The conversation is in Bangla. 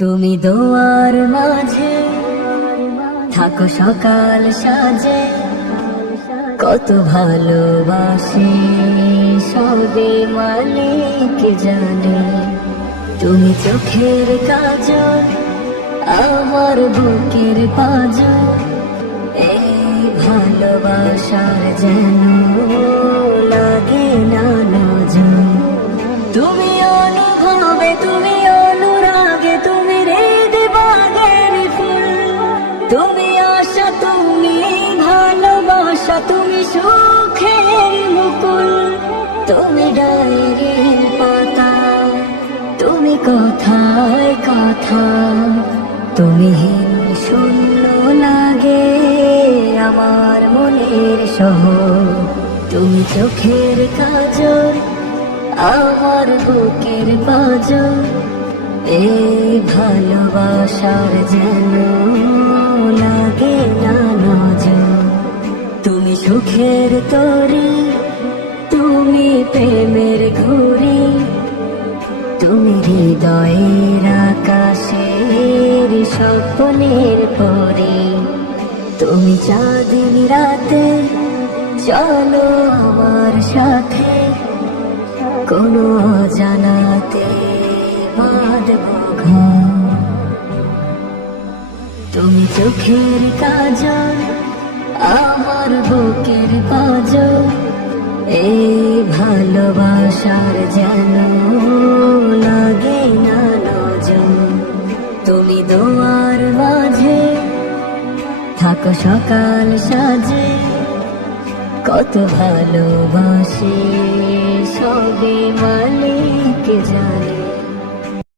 তুমি দোয়ার মাঝে থাকো সকাল সাজে, কত ভালোবাসি সবে মালিক জানে। তুমি চোখের কাজল, আমার বুকের পাঁজর, এই ভালোবাসার যেন লাগে না নজর। তুমি অনুভবে, তুমি অনুরাগে, তুমি হৃদয় বাগের ফুল, তুমি আশা, তুমি ভালোবাসা, তুমি সুখের মুকুল। তুমি ডায়েরির পাতা, তুমি কথায় কথা, তুমি শূন্য লাগে আমার মনের শহর। তুমি চোখের কাজল, আমার বুকের পাঁজর, এই ভালোবাসার যেন লাগে না নজর। তুমি সুখের তরী, তুমি প্রেমের ঘুড়ি, তুমি হৃদয়ের আকাশের স্বপ্নের পরে। তুমি চাঁদিন রাতে চলো আমার সাথে, কোনো অজানাতে বাঁধব ঘর। তুমি চোখের কাজল, আমার বুকের পাঁজর, এই ভালোবাসার যেন লাগে না নজর। তুমি দোয়ার মাঝে থাকো সকাল সাজে, কত ভালোবাসি সবে মালিক জানে।